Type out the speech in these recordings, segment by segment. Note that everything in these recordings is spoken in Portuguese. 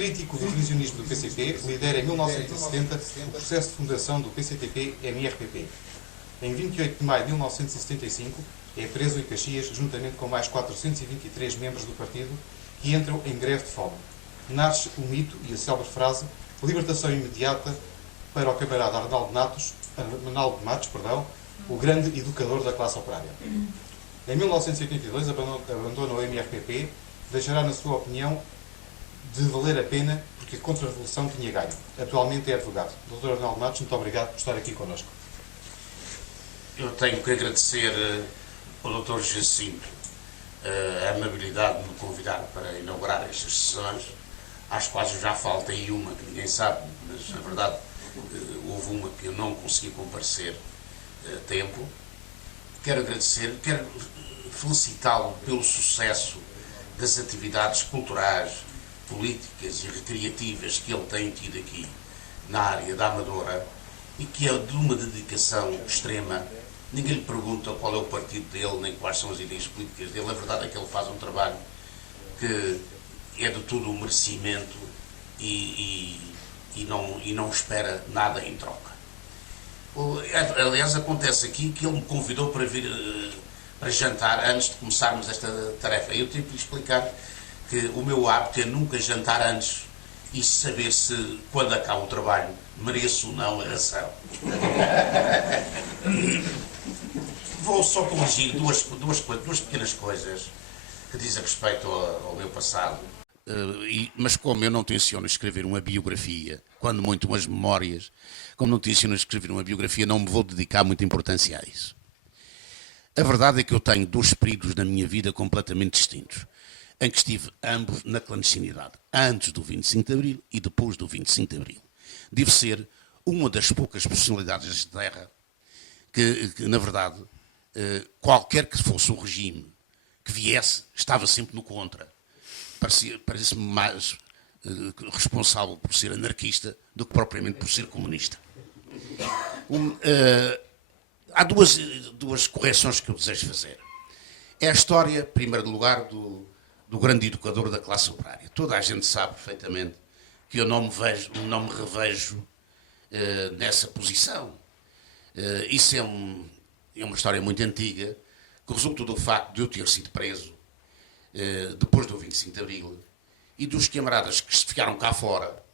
Crítico do revisionismo do PCP, lidera em 1970 o processo de fundação do PCTP-MRPP. Em 28 de maio de 1975, é preso em Caxias, juntamente com mais 423 membros do partido, que entram em greve de fome. Nasce o mito e a célebre frase libertação imediata para o camarada Arnaldo Matos, o grande educador da classe operária. Em 1982, abandona o MRPP, deixará, na sua opinião, de valer a pena porque a contra-revolução tinha ganho. Atualmente é advogado. Dr. Arnaldo Matos, muito obrigado por estar aqui connosco. Eu tenho que agradecer ao Dr. Jacinto a amabilidade de me convidar para inaugurar estas sessões, às quais já falta aí uma que ninguém sabe, mas na verdade houve uma que eu não consegui comparecer a tempo. Quero agradecer, quero felicitá-lo pelo sucesso das atividades culturais, políticas e recreativas que ele tem tido aqui na área da Amadora e que é de uma dedicação extrema. Ninguém lhe pergunta qual é o partido dele, nem quais são as ideias políticas dele. A verdade é que ele faz um trabalho que é de todo o merecimento e não espera nada em troca. Aliás, acontece aqui que ele me convidou para vir para jantar antes de começarmos esta tarefa. Eu tive que lhe explicar que o meu hábito é nunca jantar antes e saber se, quando acaba o trabalho, mereço ou não a ração. Vou só corrigir duas pequenas coisas que dizem respeito ao meu passado. Mas como eu não tenciono escrever uma biografia, quando muito umas memórias, como não tenciono escrever uma biografia, não me vou dedicar muita importância a isso. A verdade é que eu tenho dois períodos na minha vida completamente distintos, em que estive ambos na clandestinidade, antes do 25 de Abril e depois do 25 de Abril. Devo ser uma das poucas personalidades desta terra que na verdade, qualquer que fosse o regime que viesse, estava sempre no contra. Parece-me mais responsável por ser anarquista do que propriamente por ser comunista. Há duas correções que eu desejo fazer. É a história, em primeiro lugar, do grande educador da classe operária. Toda a gente sabe perfeitamente que eu não me revejo nessa posição. Isso é uma história muito antiga, que resulta do facto de eu ter sido preso depois do 25 de Abril e dos camaradas que ficaram cá fora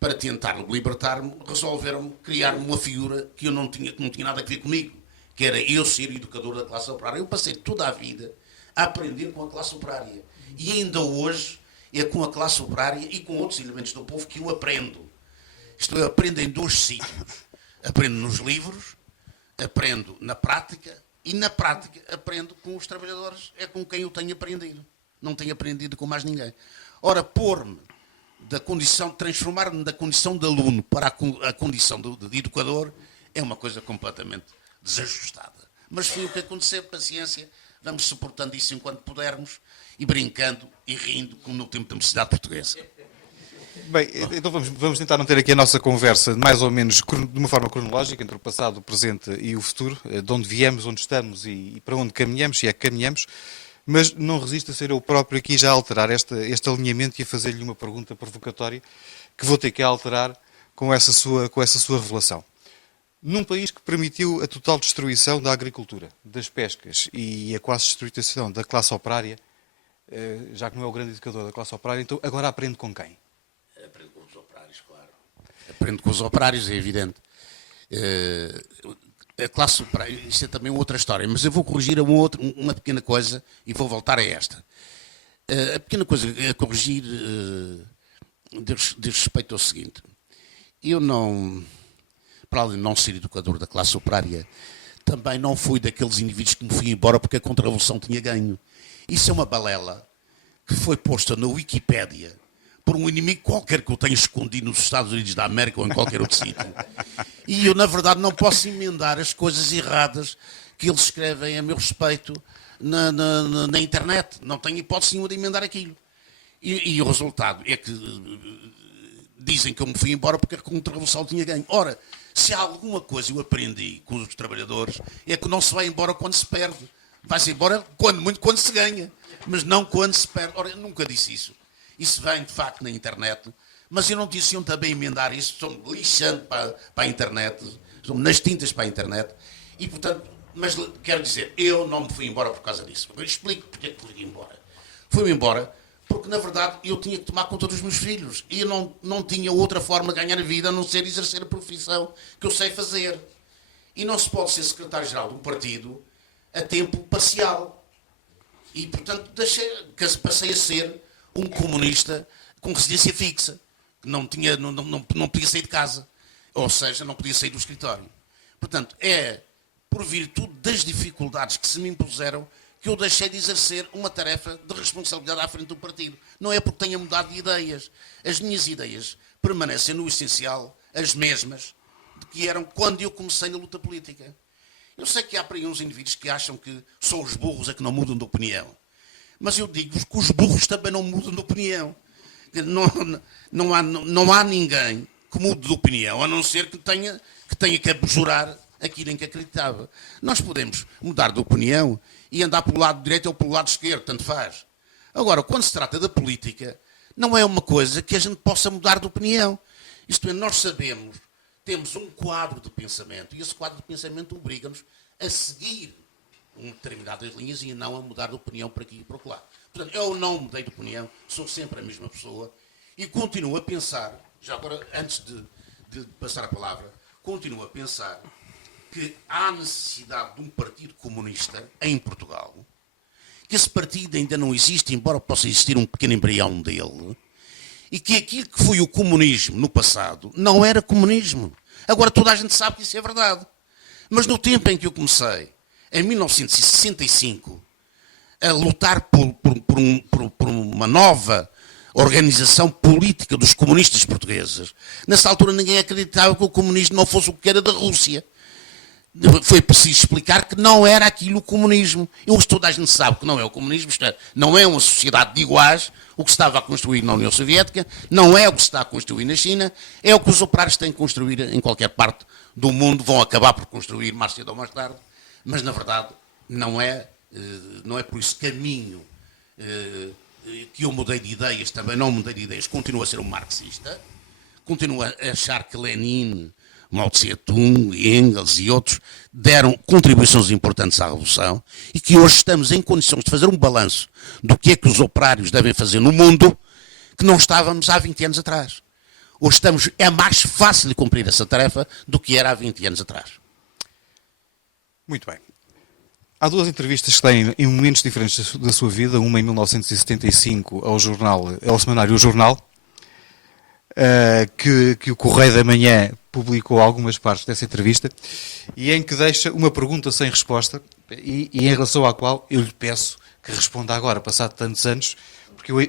para tentar libertar-me, resolveram criar-me uma figura que não tinha nada a ver comigo, que era eu ser educador da classe operária. Eu passei toda a vida a aprender com a classe operária. E ainda hoje é com a classe operária e com outros elementos do povo que eu aprendo. Isto é, eu aprendo em dois sítios. Aprendo nos livros, aprendo na prática e na prática aprendo com os trabalhadores, é com quem eu tenho aprendido. Não tenho aprendido com mais ninguém. Ora, transformar-me da condição de aluno para a condição de educador é uma coisa completamente desajustada. Mas foi o que aconteceu, paciência, vamos suportando isso enquanto pudermos e brincando e rindo como no tempo da Mocidade Portuguesa. Bem, então vamos tentar manter aqui a nossa conversa mais ou menos de uma forma cronológica entre o passado, o presente e o futuro, de onde viemos, onde estamos e para onde caminhamos, se é que caminhamos, mas não resisto a ser eu próprio aqui já a alterar este alinhamento e a fazer-lhe uma pergunta provocatória que vou ter que alterar com essa sua revelação. Num país que permitiu a total destruição da agricultura, das pescas e a quase destruição da classe operária, já que não é o grande educador da classe operária, então agora aprende com quem? Aprendo com os operários, claro. Aprendo com os operários, é evidente. A classe operária, isto é também outra história, mas eu vou corrigir uma pequena coisa e vou voltar a esta. A pequena coisa a corrigir diz respeito ao seguinte. Eu não, para além de não ser educador da classe operária, também não fui daqueles indivíduos que me fui embora porque a contra-revolução tinha ganho. Isso é uma balela que foi posta na Wikipédia por um inimigo qualquer que eu tenha escondido nos Estados Unidos da América ou em qualquer outro sítio. E eu, na verdade, não posso emendar as coisas erradas que eles escrevem a meu respeito na internet. Não tenho hipótese nenhuma de emendar aquilo. E o resultado é que dizem que eu me fui embora porque a contra-revolução tinha ganho. Ora, se há alguma coisa eu aprendi com os trabalhadores, é que não se vai embora quando se perde. Vai-se embora quando se ganha, mas não quando se perde. Ora, eu nunca disse isso. Isso vem, de facto, na internet. Mas eu não disse iam também emendar isso, estou-me lixando para a internet, estou-me nas tintas para a internet. E, portanto, mas quero dizer, eu não me fui embora por causa disso. Eu explico porque é que fui embora. Fui-me embora porque, na verdade, eu tinha que tomar conta dos meus filhos. E eu não tinha outra forma de ganhar a vida a não ser exercer a profissão que eu sei fazer. E não se pode ser secretário-geral de um partido a tempo parcial. E, portanto, passei a ser um comunista com residência fixa. Não podia sair de casa. Ou seja, não podia sair do escritório. Portanto, é por virtude das dificuldades que se me impuseram que eu deixei de exercer uma tarefa de responsabilidade à frente do partido. Não é porque tenha mudado de ideias. As minhas ideias permanecem no essencial as mesmas de que eram quando eu comecei na luta política. Eu sei que há para aí uns indivíduos que acham que só os burros é que não mudam de opinião. Mas eu digo-vos que os burros também não mudam de opinião. Não há ninguém que mude de opinião, a não ser que tenha que abjurar aquilo em que acreditava. Nós podemos mudar de opinião e andar pelo lado direito ou pelo lado esquerdo, tanto faz. Agora, quando se trata da política, não é uma coisa que a gente possa mudar de opinião. Isto é, nós sabemos, temos um quadro de pensamento, e esse quadro de pensamento obriga-nos a seguir determinadas linhas e não a mudar de opinião por aqui e por lá. Portanto, eu não mudei de opinião, sou sempre a mesma pessoa e continuo a pensar, já agora, antes de passar a palavra, continuo a pensar que há necessidade de um partido comunista em Portugal, que esse partido ainda não existe, embora possa existir um pequeno embrião dele, e que aquilo que foi o comunismo no passado não era comunismo. Agora toda a gente sabe que isso é verdade. Mas no tempo em que eu comecei, em 1965, a lutar por uma nova organização política dos comunistas portugueses, nessa altura ninguém acreditava que o comunismo não fosse o que era da Rússia. Foi preciso explicar que não era aquilo o comunismo. E hoje toda a gente sabe que não é o comunismo, isto é, não é uma sociedade de iguais, o que se estava a construir na União Soviética, não é o que se está a construir na China, é o que os operários têm que construir em qualquer parte do mundo, vão acabar por construir mais cedo ou mais tarde, mas na verdade não é por esse caminho que eu mudei de ideias, também não mudei de ideias, continuo a ser um marxista, continuo a achar que Lenin, Mao Tse-tung, Engels e outros deram contribuições importantes à Revolução e que hoje estamos em condições de fazer um balanço do que é que os operários devem fazer no mundo que não estávamos há 20 anos atrás. Hoje é mais fácil de cumprir essa tarefa do que era há 20 anos atrás. Muito bem. Há duas entrevistas que têm em momentos diferentes da sua vida, uma em 1975 ao semanário O Jornal, que o Correio da Manhã publicou algumas partes dessa entrevista, e em que deixa uma pergunta sem resposta, e em relação à qual eu lhe peço que responda agora, passado tantos anos, porque eu,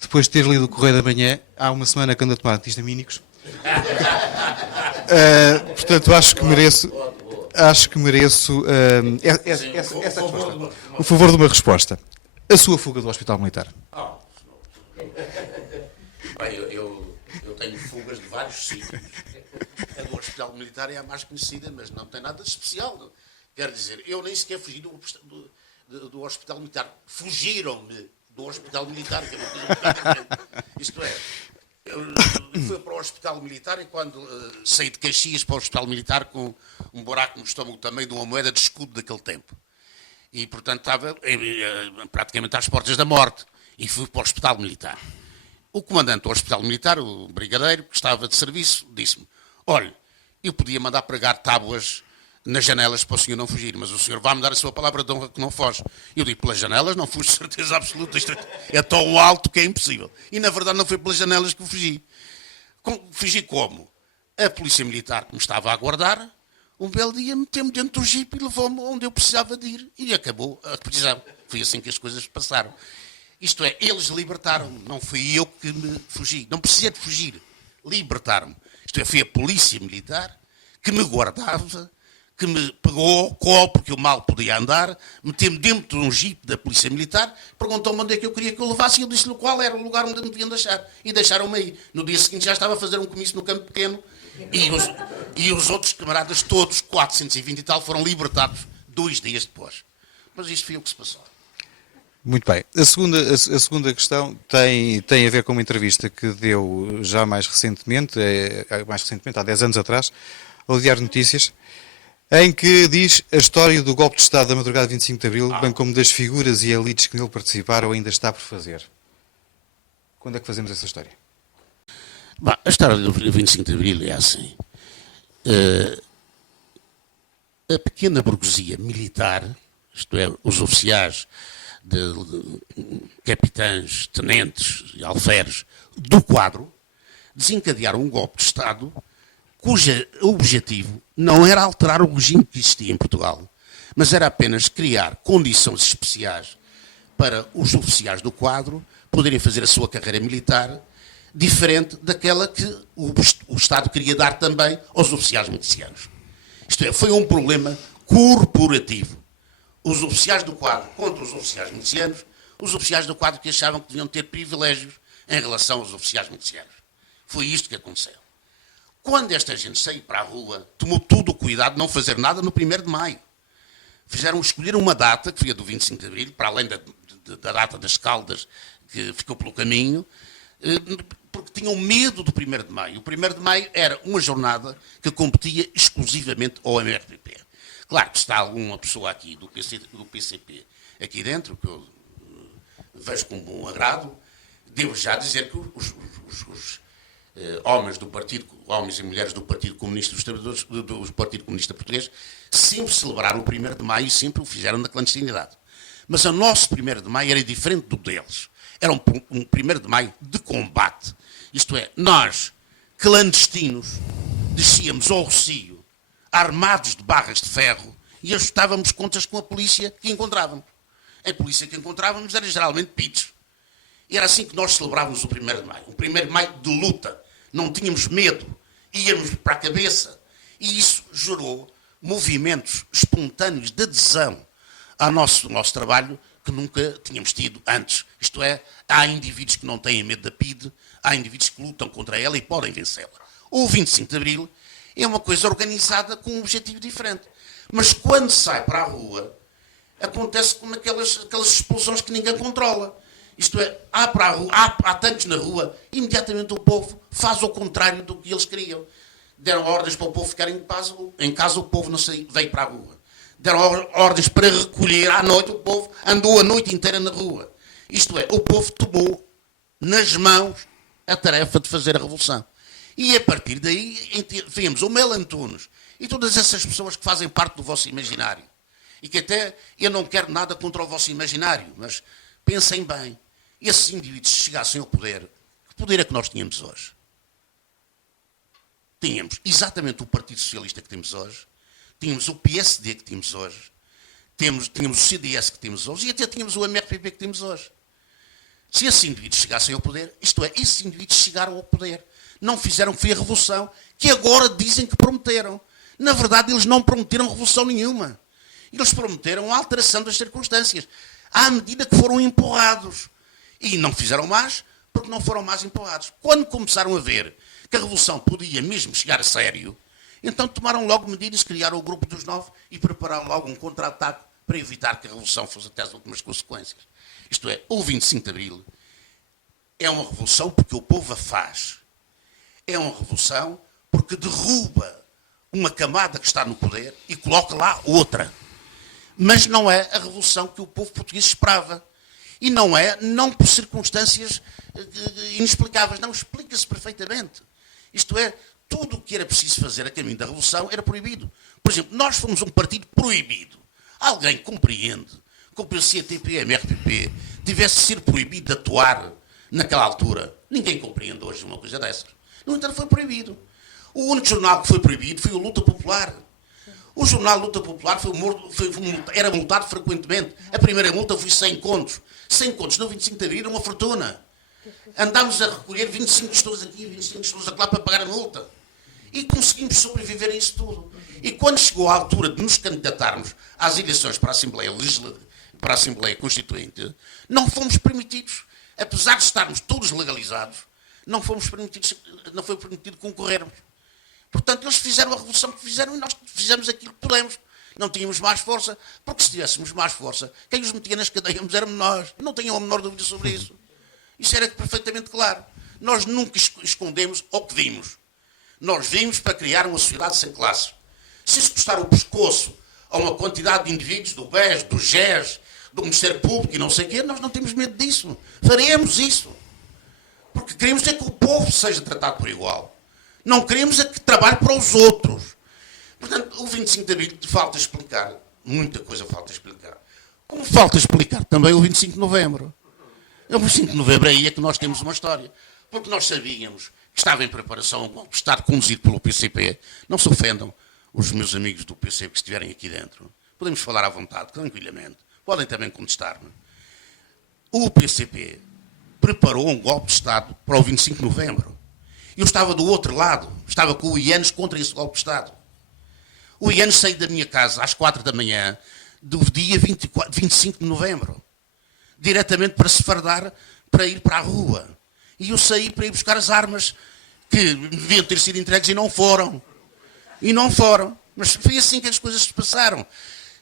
depois de ter lido o Correio da Manhã, há uma semana que ando a tomar antihistamínicos, portanto acho que mereço essa resposta. O favor de uma resposta. A sua fuga do Hospital Militar. Bem, eu tenho fugas de vários sítios. A do Hospital Militar é a mais conhecida, mas não tem nada de especial. Quero dizer, eu nem sequer fugi do Hospital Militar. Fugiram-me do Hospital Militar. Que eu não tinha. Isto é, eu fui para o Hospital Militar e quando saí de Caxias para o Hospital Militar com um buraco no estômago também de uma moeda de escudo daquele tempo. E, portanto, estava praticamente às portas da morte. E fui para o Hospital Militar. O comandante do Hospital Militar, o brigadeiro, que estava de serviço, disse-me: olha, eu podia mandar pregar tábuas nas janelas para o senhor não fugir, mas o senhor vai-me dar a sua palavra de honra que não foge. Eu digo: pelas janelas não fujo, de certeza absoluta, isto é tão alto que é impossível. E, na verdade, não foi pelas janelas que eu fugi. Fugi como? A polícia militar que me estava a aguardar, um belo dia meteu-me dentro do jipe e levou-me onde eu precisava de ir. E acabou a prisão. Foi assim que as coisas passaram. Isto é, eles libertaram-me, não fui eu que me fugi. Não precisei de fugir, libertaram-me. Isto é, foi a polícia militar que me guardava, que me pegou ao colo porque eu mal podia andar, meteu-me dentro de um jipe da polícia militar, perguntou-me onde é que eu queria que eu levasse e eu disse-lhe qual era o lugar onde me deviam deixar. E deixaram-me aí. No dia seguinte já estava a fazer um comício no Campo Pequeno e os outros camaradas todos, 420 e tal, foram libertados 2 dias depois. Mas isto foi o que se passou. Muito bem. A segunda questão tem a ver com uma entrevista que deu já mais recentemente, há 10 anos atrás, ao Diário de Notícias, em que diz a história do golpe de Estado da madrugada de 25 de Abril, bem como das figuras e elites que nele participaram, ainda está por fazer. Quando é que fazemos essa história? Bom, a história do 25 de Abril é assim. A pequena burguesia militar, isto é, os oficiais, de capitães, tenentes e alferes do quadro, desencadearam um golpe de Estado cujo objetivo não era alterar o regime que existia em Portugal, mas era apenas criar condições especiais para os oficiais do quadro poderem fazer a sua carreira militar diferente daquela que o Estado queria dar também aos oficiais milicianos. Isto é, foi um problema corporativo. Os oficiais do quadro contra os oficiais milicianos, os oficiais do quadro que achavam que deviam ter privilégios em relação aos oficiais milicianos. Foi isto que aconteceu. Quando esta gente saiu para a rua, tomou todo o cuidado de não fazer nada no 1º de maio. Escolheram uma data, que foi a do 25 de Abril, para além da data das Caldas, que ficou pelo caminho, porque tinham medo do 1º de maio. O 1º de maio era uma jornada que competia exclusivamente ao MRPP. Claro que está alguma pessoa aqui do PCP aqui dentro, que eu vejo com bom agrado, devo já dizer que os homens e mulheres do Partido Comunista dos Trabalhadores, do Partido Comunista Português, sempre celebraram o 1º de maio e sempre o fizeram na clandestinidade. Mas o nosso 1º de maio era diferente do deles. Era um 1º de maio de combate. Isto é, nós, clandestinos, descíamos ao Rocio, armados de barras de ferro, e ajustávamos contas com a polícia que encontrávamos. A polícia que encontrávamos era geralmente pitos. E era assim que nós celebrávamos o 1º de maio. O 1º de maio de luta. Não tínhamos medo. Íamos para a cabeça. E isso gerou movimentos espontâneos de adesão ao nosso trabalho que nunca tínhamos tido antes. Isto é, há indivíduos que não têm medo da PIDE, há indivíduos que lutam contra ela e podem vencê-la. O 25 de Abril é uma coisa organizada com um objetivo diferente. Mas quando sai para a rua, acontece como aquelas explosões que ninguém controla. Isto é, há tanques na rua, imediatamente o povo faz o contrário do que eles queriam. Deram ordens para o povo ficar em casa o povo não veio para a rua. Deram ordens para recolher à noite, o povo andou a noite inteira na rua. Isto é, o povo tomou nas mãos a tarefa de fazer a revolução. E a partir daí vemos o Melo Antunes e todas essas pessoas que fazem parte do vosso imaginário. E que até eu não quero nada contra o vosso imaginário, mas pensem bem, esses indivíduos se chegassem ao poder, que poder é que nós tínhamos hoje? Tínhamos exatamente o Partido Socialista que temos hoje, tínhamos o PSD que temos hoje, tínhamos o CDS que temos hoje e até tínhamos o MRPP que temos hoje. Se esses indivíduos chegassem ao poder, isto é, esses indivíduos chegaram ao poder. Não fizeram, foi a revolução, que agora dizem que prometeram. Na verdade, eles não prometeram revolução nenhuma. Eles prometeram a alteração das circunstâncias, à medida que foram empurrados. E não fizeram mais, porque não foram mais empurrados. Quando começaram a ver que a revolução podia mesmo chegar a sério, então tomaram logo medidas, criaram o Grupo dos 9 e prepararam logo um contra-ataque para evitar que a revolução fosse até as últimas consequências. Isto é, o 25 de Abril é uma revolução porque o povo a faz. É uma revolução porque derruba uma camada que está no poder e coloca lá outra. Mas não é a revolução que o povo português esperava. E não por circunstâncias inexplicáveis. Não, explica-se perfeitamente. Isto é, tudo o que era preciso fazer a caminho da revolução era proibido. Por exemplo, nós fomos um partido proibido. Alguém compreende que o PCTP, MRPP, tivesse de ser proibido de atuar naquela altura? Ninguém compreende hoje uma coisa dessas. No entanto, foi proibido. O único jornal que foi proibido foi o Luta Popular. O jornal Luta Popular era multado frequentemente. A primeira multa foi 100 contos. 100 contos no 25 de Abril era uma fortuna. Andámos a recolher 25 estouros aqui, 25 estouros lá para pagar a multa. E conseguimos sobreviver a isso tudo. E quando chegou a altura de nos candidatarmos às eleições para a Assembleia Legislativa, para a Assembleia Constituinte, não fomos permitidos, apesar de estarmos todos legalizados, não foi permitido concorrermos. Portanto, eles fizeram a revolução que fizeram e nós fizemos aquilo que pudemos. Não tínhamos mais força, porque se tivéssemos mais força, quem os metia nas cadeias éramos nós. Não tenham a menor dúvida sobre isso. Isso era perfeitamente claro. Nós nunca escondemos o que vimos. Nós vimos para criar uma sociedade sem classes. Se isso custar o pescoço a uma quantidade de indivíduos do BES, do GES, do Ministério Público e não sei o quê, nós não temos medo disso. Faremos isso. Porque queremos é que o povo seja tratado por igual. Não queremos é que trabalhe para os outros. Portanto, o 25 de Abril falta explicar. Muita coisa falta explicar. Como falta explicar também o 25 de Novembro. O 25 de Novembro aí é que nós temos uma história. Porque nós sabíamos que estava em preparação um golpe de Estado conduzido pelo PCP. Não se ofendam os meus amigos do PCP que estiverem aqui dentro. Podemos falar à vontade, tranquilamente. Podem também contestar-me. O PCP preparou um golpe de Estado para o 25 de Novembro. Eu estava do outro lado. Estava com o Ianes contra esse golpe de Estado. O Ianes saiu da minha casa às 4 da manhã do dia 25 de Novembro. Diretamente para se fardar, para ir para a rua. E eu saí para ir buscar as armas que deviam ter sido entregues e não foram. E não foram. Mas foi assim que as coisas se passaram.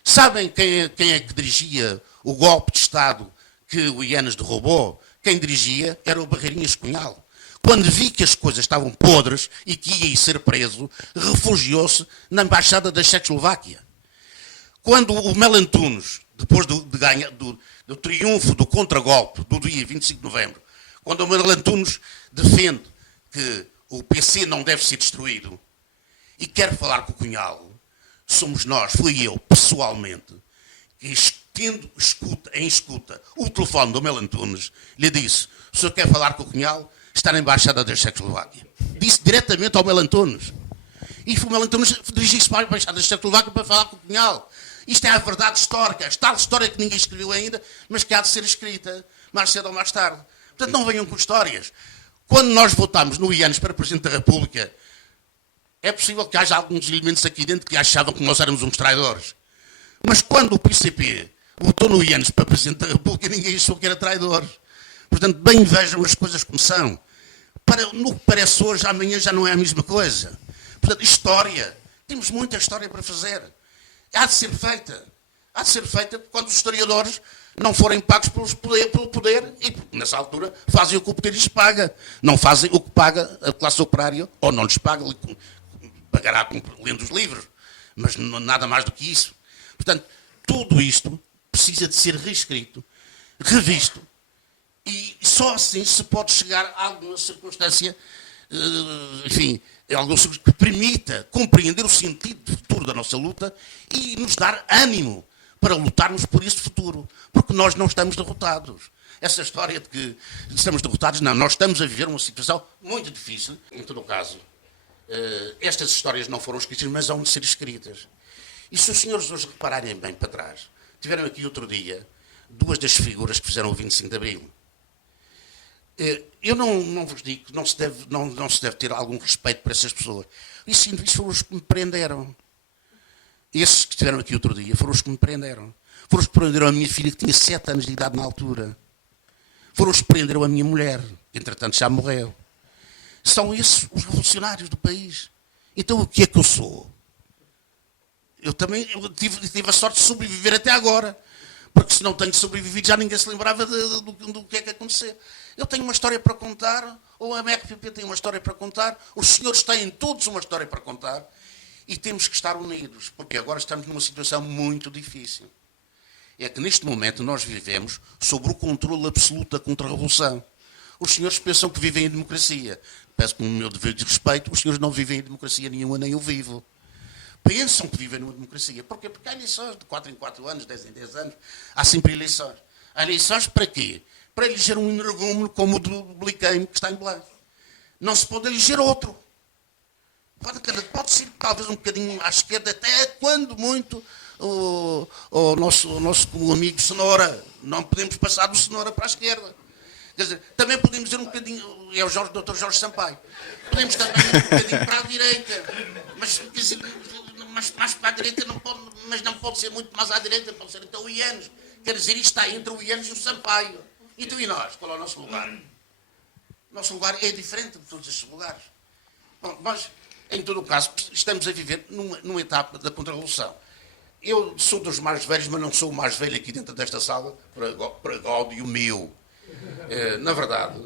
Sabem quem é que dirigia o golpe de Estado que o Ianes derrubou? Quem dirigia era o Barreirinhas Cunhal. Quando vi que as coisas estavam podres e que ia ser preso, refugiou-se na embaixada da Checoslováquia. Quando o Melantunes, depois do triunfo do contragolpe do dia 25 de novembro, quando o Melantunes defende que o PC não deve ser destruído e quer falar com o Cunhal, somos nós, fui eu, pessoalmente, que tendo em escuta o telefone do Melantunes, lhe disse: o senhor quer falar com o Cunhal? Está na embaixada da Checoslováquia. Disse diretamente ao Melantunes. E o Melantunes dirigiu-se para a embaixada da Checoslováquia para falar com o Cunhal. Isto é a verdade histórica, a tal história que ninguém escreveu ainda, mas que há de ser escrita mais cedo ou mais tarde. Portanto, não venham com histórias. Quando nós votámos no Ianes para Presidente da República, é possível que haja alguns elementos aqui dentro que achavam que nós éramos uns traidores. Mas quando o PCP votou no Ianes para Presidente da República, ninguém achou que era traidor. Portanto, bem vejam as coisas como são. No que parece hoje, amanhã já não é a mesma coisa. Portanto, história. Temos muita história para fazer. Há de ser feita. Há de ser feita quando os historiadores não forem pagos pelo poder e, nessa altura, fazem o que o poder lhes paga. Não fazem o que paga a classe operária, ou não lhes paga, pagará lendo os livros. Mas nada mais do que isso. Portanto, tudo isto precisa de ser reescrito, revisto. E só assim se pode chegar a alguma circunstância, enfim, algo que permita compreender o sentido futuro da nossa luta e nos dar ânimo para lutarmos por esse futuro. Porque nós não estamos derrotados. Essa história de que estamos derrotados, não. Nós estamos a viver uma situação muito difícil. Em todo o caso, estas histórias não foram escritas, mas hão de ser escritas. E se os senhores hoje repararem bem para trás, tiveram aqui outro dia duas das figuras que fizeram o 25 de Abril. Eu não vos digo que não se deve ter algum respeito por essas pessoas. Isso foram os que me prenderam. Esses que estiveram aqui outro dia foram os que me prenderam. Foram os que prenderam a minha filha, que tinha 7 anos de idade na altura. Foram os que prenderam a minha mulher, que entretanto já morreu. São esses os revolucionários do país. Então o que é que eu sou? Eu tive a sorte de sobreviver até agora. Porque se não tenho sobrevivido, já ninguém se lembrava do que é que aconteceu. Eu tenho uma história para contar, ou a MECPP tem uma história para contar, os senhores têm todos uma história para contar, e temos que estar unidos, porque agora estamos numa situação muito difícil. É que neste momento nós vivemos sob o controle absoluto da contra-revolução. Os senhores pensam que vivem em democracia. Peço com o meu dever de respeito, os senhores não vivem em democracia nenhuma, nem eu vivo. Pensam que vivem numa democracia. Porquê? Porque há eleições de 4 em 4 anos, 10 em 10 anos. Há sempre eleições. Há eleições para quê? Para eleger um energúmeno como o do Bliqueime, que está em Belém. Não se pode eleger outro. Pode ser talvez um bocadinho à esquerda, até quando muito o nosso amigo Cenoura. Não podemos passar do Cenoura para a esquerda. Quer dizer, também podemos ir um bocadinho, é o Dr. Jorge Sampaio. Podemos também ir um bocadinho para a direita. Mas, quer dizer, mais para a direita não pode, mas não pode ser muito mais à direita, pode ser então o Ianes. Quer dizer, isto está entre o Ianes e o Sampaio. Então e nós? Qual é o nosso lugar? O nosso lugar é diferente de todos estes lugares. Bom, nós, em todo o caso, estamos a viver numa etapa da contra-revolução. eu sou dos mais velhos, mas não sou o mais velho aqui dentro desta sala, para ódio meu. Na verdade,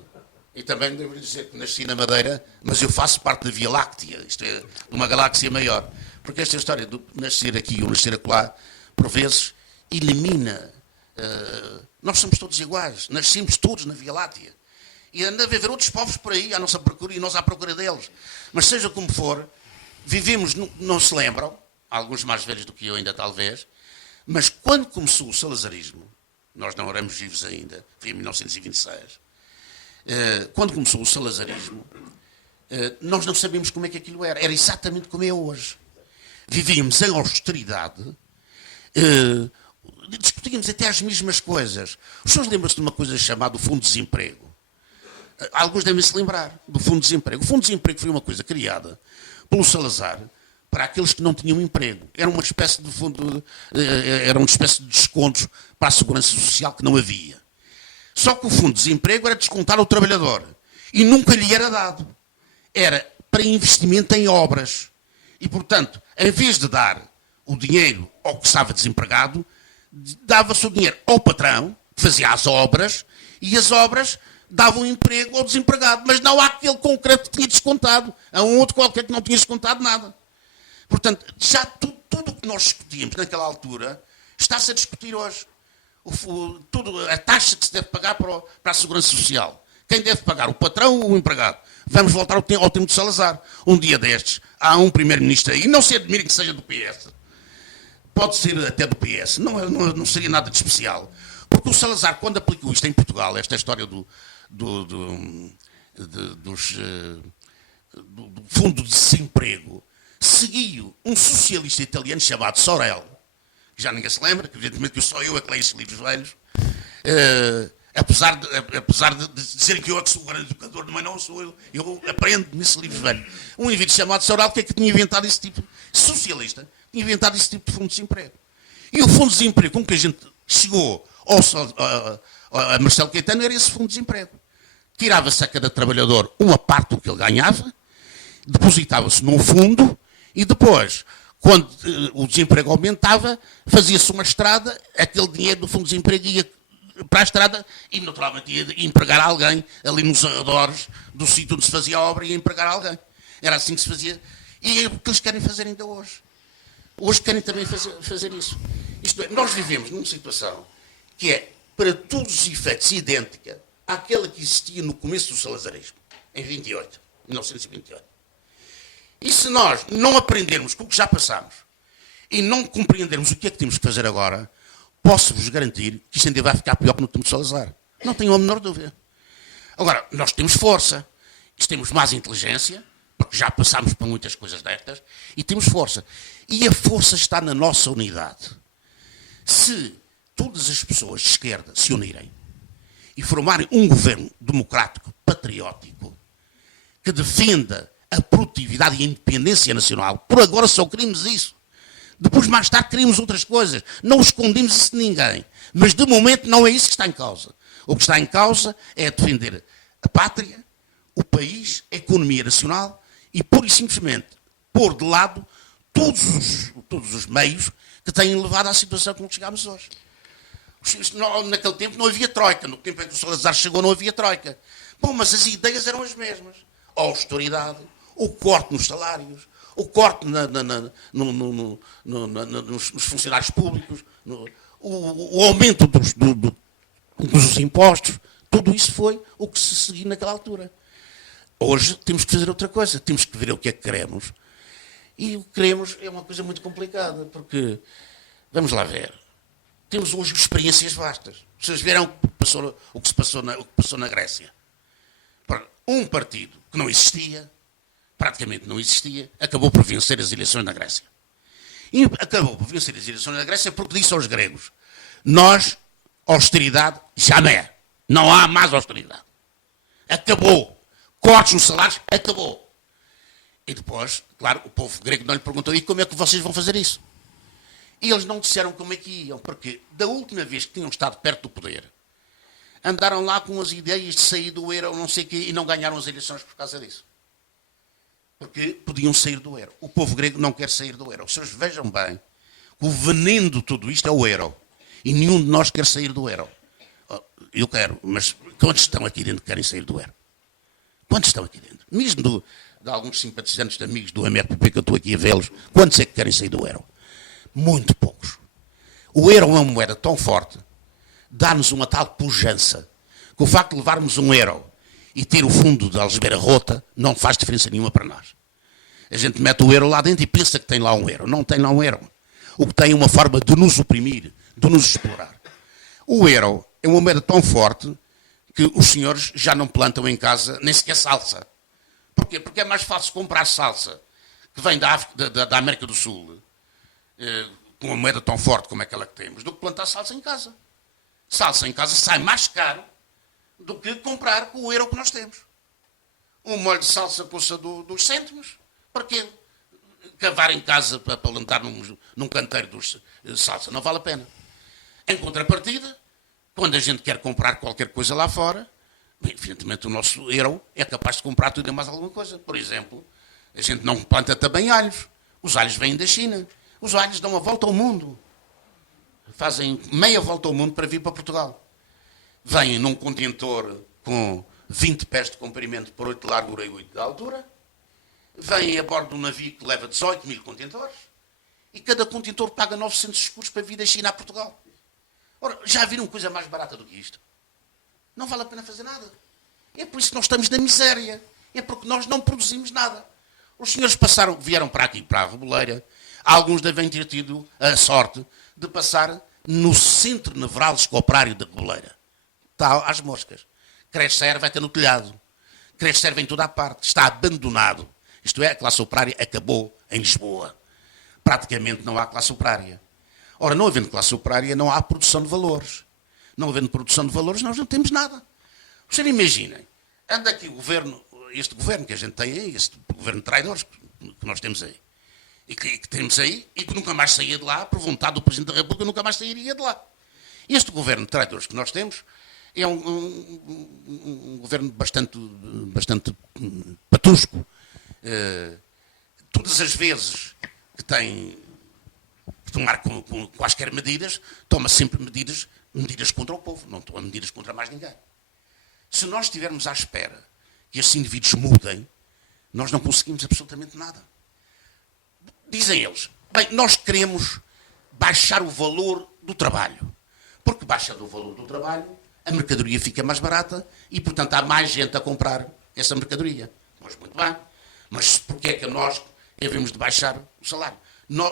e também devo dizer que nasci na Madeira, mas eu faço parte da Via Láctea, isto é, de uma galáxia maior. Porque esta história de nascer aqui ou nascer acolá, por vezes, elimina. Nós somos todos iguais, nascemos todos na Via Láctea. E anda a haver outros povos por aí à nossa procura e nós à procura deles. Mas seja como for, vivemos, não se lembram, alguns mais velhos do que eu ainda talvez, mas quando começou o salazarismo, nós não éramos vivos ainda, foi em 1926, quando começou o salazarismo, nós não sabíamos como é que aquilo era exatamente como é hoje. Vivíamos em austeridade, discutíamos até as mesmas coisas. Os senhores lembram-se de uma coisa chamada Fundo de Desemprego? Alguns devem se lembrar do Fundo de Desemprego. O Fundo de Desemprego foi uma coisa criada pelo Salazar para aqueles que não tinham emprego. Era uma espécie de fundo, era uma espécie de descontos para a segurança social que não havia. Só que o Fundo de Desemprego era descontar ao trabalhador e nunca lhe era dado. Era para investimento em obras. E, portanto, em vez de dar o dinheiro ao que estava desempregado, dava-se o dinheiro ao patrão, que fazia as obras, e as obras davam emprego ao desempregado. Mas não há aquele concreto que tinha descontado. Há um outro qualquer que não tinha descontado nada. Portanto, já tudo o que nós discutíamos naquela altura está-se a discutir hoje. A taxa que se deve pagar para a Segurança Social. Quem deve pagar? O patrão ou o empregado? Vamos voltar ao tempo de Salazar. Um dia destes, há um primeiro-ministro aí, não se admire que seja do PS. Pode ser até do PS. Não seria nada de especial. Porque o Salazar, quando aplicou isto em Portugal, esta história do Fundo de Desemprego, seguiu um socialista italiano chamado Sorel, que já ninguém se lembra, que evidentemente só eu é que leio esses livros velhos, apesar de dizer que eu é que sou o grande educador, mas não sou eu aprendo nesses livros velhos. Um indivíduo chamado Sorel, que é que tinha inventado esse tipo, socialista, tinha inventado esse tipo de Fundo de Desemprego. E o Fundo de Desemprego com que a gente chegou a Marcelo Caetano era esse Fundo de Desemprego. Tirava-se a cada trabalhador uma parte do que ele ganhava, depositava-se num fundo e depois, quando o desemprego aumentava, fazia-se uma estrada, aquele dinheiro do Fundo de Desemprego ia para a estrada e naturalmente ia empregar alguém ali nos arredores do sítio onde se fazia a obra, ia empregar alguém. Era assim que se fazia. E é o que eles querem fazer ainda hoje. Hoje querem também fazer isso. Isto é, nós vivemos numa situação que é, para todos os efeitos, idêntica àquela que existia no começo do salazarismo, em 1928. E se nós não aprendermos com o que já passámos e não compreendermos o que é que temos que fazer agora, posso-vos garantir que isto ainda vai ficar pior que no tempo de Salazar. Não tenho a menor dúvida. Agora, nós temos força, temos mais inteligência, porque já passámos por muitas coisas destas, e temos força. E a força está na nossa unidade. Se todas as pessoas de esquerda se unirem e formarem um governo democrático, patriótico, que defenda a produtividade e a independência nacional, por agora só queremos isso. Depois, mais tarde, queremos outras coisas. Não escondemos isso de ninguém. Mas, de momento, não é isso que está em causa. O que está em causa é defender a pátria, o país, a economia nacional e, pura e simplesmente, pôr de lado todos os meios que têm levado à situação como chegámos hoje. Naquele tempo não havia troika. No tempo em que o Salazar chegou não havia troika. Bom, mas as ideias eram as mesmas. A austeridade, o corte nos salários, o corte nos funcionários públicos, o aumento dos impostos, tudo isso foi o que se seguiu naquela altura. Hoje temos que fazer outra coisa, temos que ver o que é que queremos. E o que queremos é uma coisa muito complicada, porque, vamos lá ver, temos hoje experiências vastas. Vocês viram o que se passou na Grécia. Um partido que não existia, praticamente não existia, acabou por vencer as eleições na Grécia. E acabou por vencer as eleições na Grécia porque disse aos gregos: nós, austeridade, jamais. Não há mais austeridade. Acabou. Cortes nos salários, acabou. E depois, claro, o povo grego não lhe perguntou: e como é que vocês vão fazer isso? E eles não disseram como é que iam, porque da última vez que tinham estado perto do poder, andaram lá com as ideias de sair do euro ou não sei o quê, e não ganharam as eleições por causa disso. Porque podiam sair do euro. O povo grego não quer sair do euro. Vocês vejam bem O veneno de tudo isto é o euro. E nenhum de nós quer sair do euro. Eu quero, mas quantos estão aqui dentro que querem sair do euro? Quantos estão aqui dentro? Mesmo de alguns simpatizantes de amigos do MRPP que eu estou aqui a vê-los, quantos é que querem sair do euro? Muito poucos. O euro é uma moeda tão forte, dá-nos uma tal pujança, que o facto de levarmos um euro e ter o fundo de algebeira rota não faz diferença nenhuma para nós. A gente mete o euro lá dentro e pensa que tem lá um euro. Não tem lá um euro. O que tem é uma forma de nos oprimir, de nos explorar. O euro é uma moeda tão forte que os senhores já não plantam em casa nem sequer salsa. Porquê? Porque é mais fácil comprar salsa que vem da América do Sul, com uma moeda tão forte como aquela que temos, do que plantar salsa em casa. Salsa em casa sai mais caro do que comprar com o euro que nós temos. Um molho de salsa custa dos cêntimos. Para quê? Cavar em casa para plantar num canteiro de salsa. Não vale a pena. Em contrapartida, quando a gente quer comprar qualquer coisa lá fora, bem, evidentemente o nosso euro é capaz de comprar tudo e mais alguma coisa. Por exemplo, a gente não planta também alhos. Os alhos vêm da China. Os alhos dão a volta ao mundo. Fazem meia volta ao mundo para vir para Portugal. Vêm num contentor com 20 pés de comprimento por 8 de largura e 8 de altura. Vêm a bordo de um navio que leva 18 mil contentores. E cada contentor paga 900 escudos para vir da China a Portugal. Ora, já viram coisa mais barata do que isto? Não vale a pena fazer nada. É por isso que nós estamos na miséria. É porque nós não produzimos nada. Os senhores vieram para aqui, para a Reboleira. Alguns devem ter tido a sorte de passar no centro nevrálgico operário da Reboleira. Está às moscas. Crescer vai ter no telhado. Crescer vem toda a parte. Está abandonado. Isto é, a classe operária acabou em Lisboa. Praticamente não há classe operária. Ora, não havendo classe operária, não há produção de valores. Não havendo produção de valores, nós não temos nada. Vocês imaginem, anda aqui o governo, este governo que a gente tem aí, este governo de traidores que nós temos aí, e que temos aí, e que nunca mais saía de lá, por vontade do Presidente da República, nunca mais sairia de lá. Este governo de traidores que nós temos é um governo bastante patusco. Todas as vezes que tem que tomar com quaisquer medidas, toma sempre medidas contra o povo, não toma medidas contra mais ninguém. Se nós estivermos à espera que esses indivíduos mudem, nós não conseguimos absolutamente nada. Dizem eles, bem, nós queremos baixar o valor do trabalho. Porque baixando o valor do trabalho, a mercadoria fica mais barata e, portanto, há mais gente a comprar essa mercadoria. Pois muito bem. Mas porquê é que nós devemos de baixar o salário?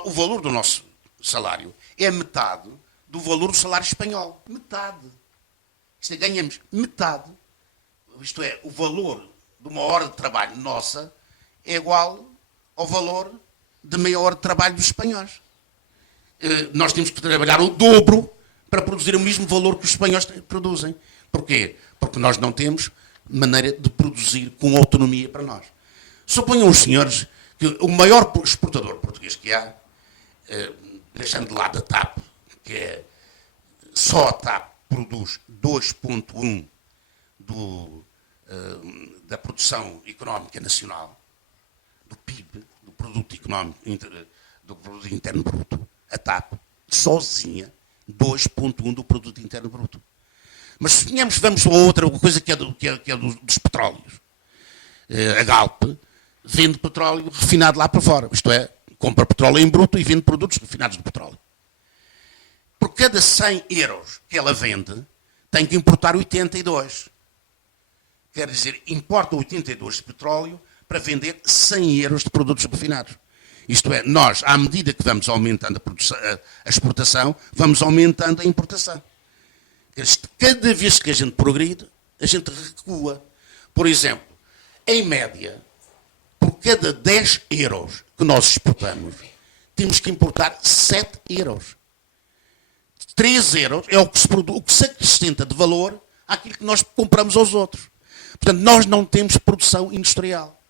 O valor do nosso salário é metade do valor do salário espanhol. Metade. Isto é, ganhamos metade. Isto é, o valor de uma hora de trabalho nossa é igual ao valor de meia hora de trabalho dos espanhóis. Nós temos que trabalhar o dobro para produzir o mesmo valor que os espanhóis produzem. Porquê? Porque nós não temos maneira de produzir com autonomia para nós. Suponham os senhores que o maior exportador português que há, deixando de lado a TAP, que é só a TAP produz 2,1% da produção económica nacional, do PIB, do produto económico, do produto interno bruto, a TAP, sozinha, 2,1% do produto interno bruto. Mas suponhamos, vamos a outra coisa que é dos petróleos. A Galp vende petróleo refinado lá para fora. Isto é, compra petróleo em bruto e vende produtos refinados de petróleo. Por cada 100 euros que ela vende, tem que importar 82. Quer dizer, importa 82 de petróleo para vender 100 euros de produtos refinados. Isto é, nós, à medida que vamos aumentando a exportação, vamos aumentando a importação. Cada vez que a gente progride, a gente recua. Por exemplo, em média, por cada 10 euros que nós exportamos, temos que importar 7 euros. 3 euros é o que se acrescenta de valor àquilo que nós compramos aos outros. Portanto, nós não temos produção industrial.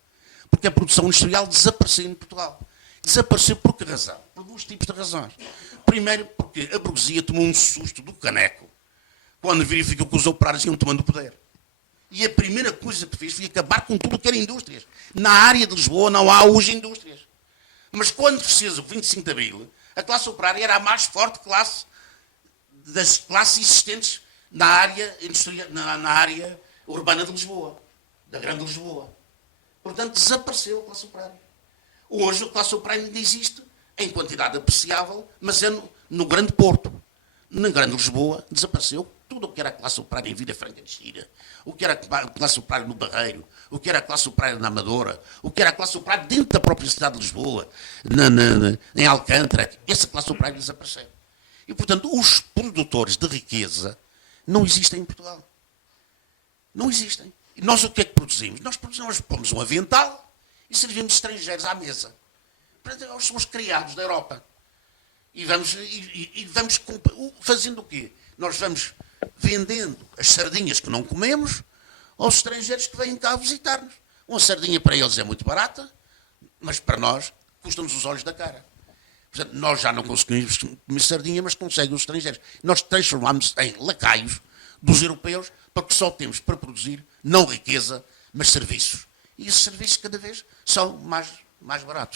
Porque a produção industrial desapareceu em Portugal. Desapareceu por que razão? Por dois tipos de razões. Primeiro, porque a burguesia tomou um susto do caneco quando verificou que os operários iam tomando poder. E a primeira coisa que fez foi acabar com tudo o que era indústrias. Na área de Lisboa não há hoje indústrias. Mas quando fez o 25 de Abril, A classe operária era a mais forte classe das classes existentes na área, na área urbana de Lisboa, da Grande Lisboa. Portanto, desapareceu a classe operária. Hoje a classe operária ainda existe em quantidade apreciável, mas é no Grande Porto. Na Grande Lisboa desapareceu tudo o que era a classe operária em Vila Franca de Xira, o que era a classe operária no Barreiro, o que era a classe operária na Amadora, o que era a classe operária dentro da própria cidade de Lisboa, em Alcântara. Essa classe operária desapareceu. E, portanto, os produtores de riqueza não existem em Portugal. Não existem. E nós o que é que produzimos? Nós pomos um avental e servimos estrangeiros à mesa. Portanto, nós somos criados da Europa. E vamos fazendo o quê? Nós vamos vendendo as sardinhas que não comemos aos estrangeiros que vêm cá visitar-nos. Uma sardinha para eles é muito barata, mas para nós custa-nos os olhos da cara. Portanto, nós já não conseguimos comer sardinha, mas conseguem os estrangeiros. Nós transformamos em lacaios dos europeus porque só temos para produzir não riqueza, mas serviços. E esses serviços cada vez são mais baratos.